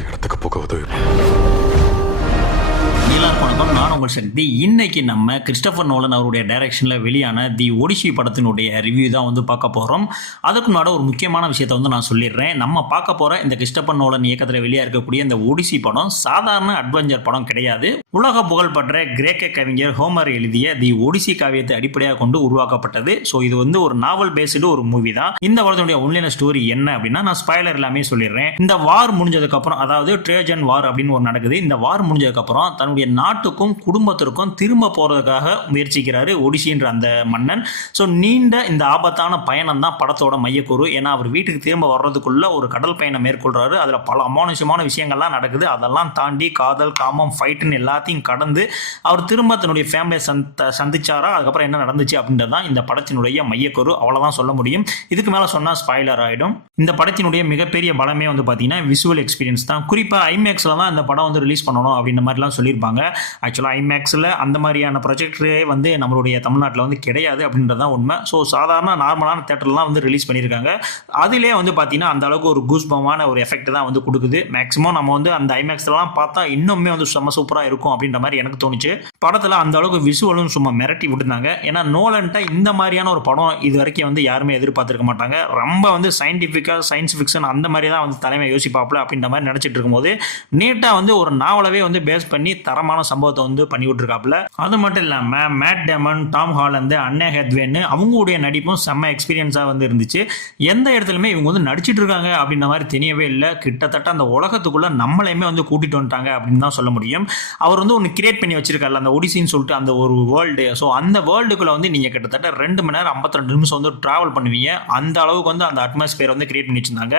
இடத்துக்கு போகுவது. வணக்கம், நான் உங்கள் சக்தி. இன்னைக்கு நம்ம கிறிஸ்டோபர் நோலன் அவருடைய டைரக்ஷனில் வெளியான தி ஒடிசி படத்தினுடைய ரிவ்யூ தான் வந்து பார்க்க போகிறோம். அதுக்கு முன்னாடி ஒரு முக்கியமான விஷயத்தை வந்து நான் சொல்லிடுறேன். நம்ம பார்க்க போகிற இந்த கிறிஸ்டோபர் நோலன் இயக்கத்தில் வெளியாக இருக்கக்கூடிய இந்த ஒடிசி படம் சாதாரண அட்வென்ச்சர் படம் கிடையாது. உலக புகழ்பெற்ற கிரேக்க கவிஞர் ஹோமர் எழுதிய தி ஒடிசி காவியத்தை அடிப்படையாக கொண்டு உருவாக்கப்பட்டது. ஸோ இது வந்து ஒரு நாவல் பேஸ்டு ஒரு மூவி தான். இந்த படத்தினுடைய உண்மையான ஸ்டோரி என்ன அப்படின்னா, நான் ஸ்பாய்லர் எல்லாமே சொல்லிடுறேன். இந்த வார் முடிஞ்சதுக்கப்புறம், அதாவது ட்ரோஜன் வார் அப்படின்னு ஒரு நடக்குது. இந்த வார் முடிஞ்சதுக்கப்புறம் தன்னுடைய நாட்டுக்கும் குடும்பத்திற்கும் திரும்ப போறதுக்காக முயற்சிக்கிறாரு ஒடிசின்ற அந்த மன்னன். ஸோ நீண்ட இந்த ஆபத்தான பயணம் தான் படத்தோட மையக்கூறு. ஏன்னா அவர் வீட்டுக்கு திரும்ப வர்றதுக்குள்ள ஒரு கடல் பயணம் மேற்கொள்றாரு. அதில் பல அமானுஷமான விஷயங்கள்லாம் நடக்குது. அதெல்லாம் தாண்டி காதல், காமம், ஃபைட்டுன்னு எல்லாத்தையும் கடந்து அவர் திரும்ப தன்னுடைய ஃபேமிலியை சந்திச்சாரா, அதுக்கப்புறம் என்ன நடந்துச்சு அப்படின்றது தான் இந்த படத்தினுடைய மையக்கூறு. அவ்வளோதான் சொல்ல முடியும். இதுக்கு மேலே சொன்னால் ஸ்பாய்லர் ஆகிடும். இந்த படத்தினுடைய மிகப்பெரிய பலமே வந்து பார்த்தீங்கன்னா விசுவல் எக்ஸ்பீரியன்ஸ் தான். குறிப்பாக ஐமேக்ஸில் தான் இந்த படம் வந்து ரிலீஸ் பண்ணணும் அப்படின்ற மாதிரிலாம் சொல்லியிருப்பாங்க. ஆக்சுவலாக ஐமேக்ஸில் அந்த மாதிரியான ப்ரொஜெக்டரே வந்து நம்மளுடைய தமிழ்நாட்டில் வந்து கிடையாது அப்படின்றது தான் உண்மை. ஸோ சாதாரண நார்மலான தேட்டர்லாம் வந்து ரிலீஸ் பண்ணியிருக்காங்க. அதிலே வந்து பார்த்தீங்கன்னா அந்த அளவுக்கு ஒரு கூஸ்பமான ஒரு எஃபெக்ட் தான் வந்து கொடுக்குது. மேக்ஸிமம் நம்ம வந்து அந்த ஐமேக்ஸ்லாம் பார்த்தா இன்னுமே வந்து செம்ம சூப்பராக இருக்கும் அப்படின்ற மாதிரி எனக்கு தோணுச்சு. படத்தில் அந்த அளவுக்கு விசுவலும் சும்மா மிரட்டி விட்டுருந்தாங்க. ஏன்னா நோலன்ட்ட இந்த மாதிரியான ஒரு படம் இது வரைக்கும் வந்து யாருமே எதிர்பார்த்துருக்க மாட்டாங்க. ரொம்ப வந்து சயின்டிஃபிக்காக சயின்ஸ் ஃபிக்ஷன் அந்த மாதிரி தான் வந்து தலைமை யோசிப்பாப்புல அப்படின்ற மாதிரி நினச்சிட்டு இருக்கும்போது நீட்டாக வந்து ஒரு நாவலவே வந்து பேஸ் பண்ணி தரமான சம்பவத்தை வந்து பண்ணி விட்டுருக்காப்புல. அது மட்டும் இல்லாமல் மேட் டேமன், டாம் ஹாலந்து, அன்னே ஹெத்வேன்னு அவங்களுடைய நடிப்பும் செம்ம எக்ஸ்பீரியன்ஸாக வந்து இருந்துச்சு. எந்த இடத்துலையுமே இவங்க வந்து நடிச்சிட்டு இருக்காங்க அப்படின்ற மாதிரி தெரியவே இல்லை. கிட்டத்தட்ட அந்த உலகத்துக்குள்ள நம்மளையுமே வந்து கூட்டிட்டு வந்துட்டாங்க அப்படின்னு தான் சொல்ல முடியும். அவர் வந்து ஒன்று கிரியேட் பண்ணி வச்சிருக்காரு, அந்த ஒடிசின்னு சொல்லிட்டு அந்த ஒரு வேர்ல்டு. ஸோ அந்த வேர்ல்டுக்குள்ள வந்து நீங்கள் கிட்டத்தட்ட 2 மணி நேரம் 52 நிமிஷம் வந்து ட்ராவல் பண்ணுவீங்க. அந்த அளவுக்கு வந்து அந்த அட்மாஸ்பியர் வந்து கிரியேட் பண்ணி வச்சிருந்தாங்க.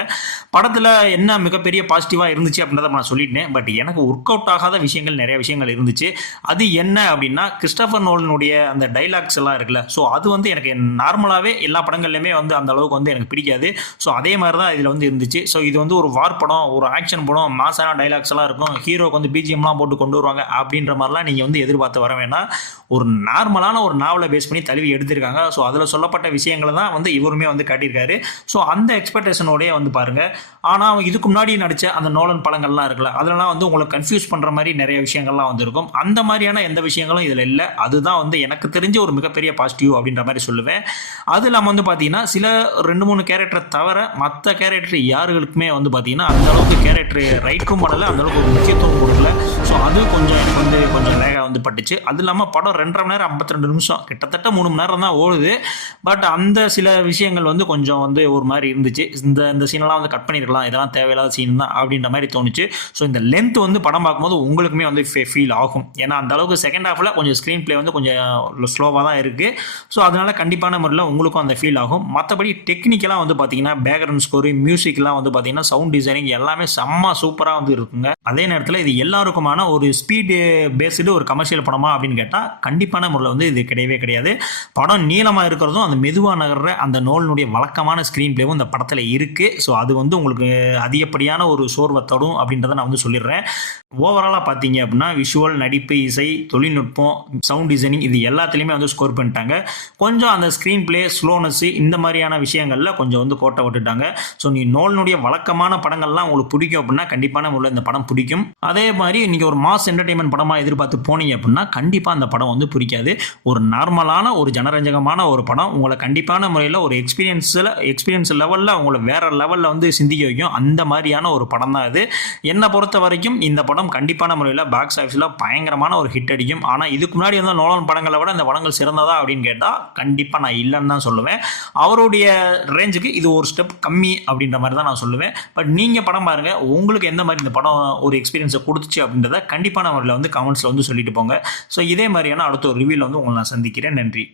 படத்தில் என்ன மிகப்பெரிய பாசிட்டிவாக இருந்துச்சு அப்படின்றத நான் சொல்லிட்டேன். பட் எனக்கு ஒர்க் அவுட் ஆகாத விஷயங்கள் நிறைய விஷயங்கள் இருந்துச்சு. அது என்ன அப்படின்னா, கிறிஸ்டோபர் நோலனுடைய அந்த டைலாக்ஸ் எல்லாம் இருக்குல்ல, ஸோ அது வந்து எனக்கு நார்மலாகவே எல்லா படங்கள்லையுமே வந்து அந்த அளவுக்கு வந்து எனக்கு பிடிக்காது. ஸோ அதே மாதிரி தான் இதில் வந்து இருந்துச்சு. ஸோ இது வந்து ஒரு வார் படம், ஒரு ஆக்ஷன் படம், மாசான டைலாக்ஸ் எல்லாம் இருக்கும், ஹீரோக்கு வந்து பிஜிஎம்லாம் போட்டு கொண்டு வருவாங்க அப்படின்ற மாதிரிலாம் நீங்கள் வந்து எதிர்பார்த்து வர வேண்டாம். ஒரு நார்மலான ஒரு நாவலை பேஸ் பண்ணி தழுவி எடுத்திருக்காங்க. ஸோ அதில் சொல்லப்பட்ட விஷயங்களை தான் வந்து இவருமே வந்து காட்டியிருக்காரு. ஸோ அந்த எக்ஸ்பெக்டேஷனோடய வந்து பாருங்கள். ஆனால் இதுக்கு முன்னாடி நடித்த அந்த நோலன் படங்கள்லாம் இருக்குல்ல, அதெல்லாம் வந்து உங்களை கன்ஃபியூஸ் பண்ணுற மாதிரி நிறைய விஷயங்கள்லாம் வந்து இருக்கும். அந்த மாதிரியான எந்த விஷயங்களும் இதில் இல்லை. அதுதான் வந்து எனக்கு தெரிஞ்ச ஒரு மிகப்பெரிய பாசிட்டிவ் அப்படின்ற மாதிரி சொல்லுவேன். அது இல்லாமல் வந்து பார்த்தீங்கன்னா சில 2-3 கேரக்டரை தவிர மற்ற கேரக்டர் யாருகளுக்குமே வந்து பார்த்தீங்கன்னா அந்த அளவுக்கு கேரக்டர் ரைட்டும் பண்ணலை, அந்த அளவுக்கு ஒரு முக்கியத்துவம் கொடுக்கல. ஸோ அது கொஞ்சம் எனக்கு வந்து கொஞ்சம் லேகாக வந்து பட்டுச்சு. அது இல்லாமல் படம் 2.5 மணி நேரம் 52 நிமிஷம், கிட்டத்தட்ட 3 மணி நேரம் தான் ஓடுது. பட் அந்த சில விஷயங்கள் வந்து கொஞ்சம் வந்து ஒரு மாதிரி இருந்துச்சு. இந்த சீனெல்லாம் வந்து கட் பண்ணியிருக்கலாம், இதெல்லாம் தேவையில்லாத சீன் தான் அப்படின்ற மாதிரி தோணுச்சு. ஸோ இந்த லென்த் வந்து படம் பார்க்கும்போது உங்களுக்குமே வந்து ஃபீல் ஆகும். ஏன்னா அந்த அளவுக்கு செகண்ட் ஹாஃபில் கொஞ்சம் ஸ்க்ரீன் பிளே வந்து கொஞ்சம் ஸ்லோவாக தான் இருக்குது. ஸோ அதனால கண்டிப்பான முறையில் உங்களுக்கும் அந்த ஃபீல் ஆகும். மற்றபடி டெக்னிக்கலாக வந்து பார்த்தீங்கன்னா பேக்ரவுண்ட் ஸ்கோரு, மியூசிக்லாம் வந்து பார்த்தீங்கன்னா சவுண்ட் டிசைனிங் எல்லாமே செம்ம சூப்பராக வந்து இருக்குங்க. அதே நேரத்தில் இது எல்லாருக்குமான ஒரு ஸ்பீடு பேஸ்டு ஒரு கமர்ஷியல் படமா அப்படின்னு கேட்டால் கண்டிப்பான முறையில் வந்து இது கிடையவே கிடையாது. படம் நீளமாக இருக்கிறதும் அந்த மெதுவாக நகர்ற அந்த நோலினுடைய வழக்கமான ஸ்க்ரீன் பிளேவும் இந்த படத்தில் இருக்குது. ஸோ அது வந்து உங்களுக்கு அதிகப்படியான ஒரு சோர்வத்தோடும் அப்படின்றத நான் வந்து சொல்லிடுறேன். ஓவராலாக பார்த்தீங்க அப்படின்னா விஷுவல், நடிப்பு, இசை, தொழில்நுட்பம், சவுண்ட் டிசைனிங் இது எல்லாத்துலேயுமே வந்து ஸ்கோர் பண்ணிட்டாங்க. கொஞ்சம் அந்த ஸ்க்ரீன் பிளே, ஸ்லோனஸ் இந்த மாதிரியான விஷயங்களில் கொஞ்சம் வந்து கோட்டை விட்டுட்டாங்க. ஸோ நீ நோலனுடைய வழக்கமான படங்கள்லாம் உங்களுக்கு பிடிக்கும் அப்படின்னா கண்டிப்பான முறையில் இந்த படம் பிடிக்கும். அதே மாதிரி நீங்கள் ஒரு மாஸ் என்டர்டைன்மெண்ட் படமாக எதிர்பார்த்து போனீங்க அப்படின்னா கண்டிப்பாக அந்த படம் வந்து பிடிக்காது. ஒரு நார்மலான ஒரு ஜனரஞ்சகமான ஒரு படம் உங்களை கண்டிப்பான முறையில் ஒரு எக்ஸ்பீரியன்ஸ் லெவலில் உங்களை வேற லெவலில் வந்து சிந்திக்க வைக்கும். அந்த மாதிரியான ஒரு படம் தான் இது. என்னை பொறுத்த வரைக்கும் இந்த படம் கண்டிப்பான முறையில் பாக்ஸ் ஆஃபீஸில் பயங்கரமான ஒரு ஹிட் அடிக்கும். ஆனால் இதுக்கு முன்னாடி வந்து நோலன் படங்களை விட இந்த படங்கள் சிறந்ததா அப்படின்னு கேட்டால் கண்டிப்பாக நான் இல்லைன்னு தான் சொல்லுவேன். அவருடைய ரேஞ்சுக்கு இது ஒரு ஸ்டெப் கம்மி அப்படின்ற மாதிரி தான் நான் சொல்லுவேன். பட் நீங்கள் படம் பாருங்கள், உங்களுக்கு எந்த மாதிரி இந்த படம் ஒரு எக்ஸ்பீரியன்ஸை கொடுத்துச்சு அப்படின்றத கண்டிப்பான முறையில் வந்து கமெண்ட்ஸில் வந்து சொல்லிட்டு போங்க. ஸோ இதே மாதிரியான அடுத்த ஒரு ரிவ்யூவில் வந்து உங்களை நான் சந்திக்கிறேன். நன்றி.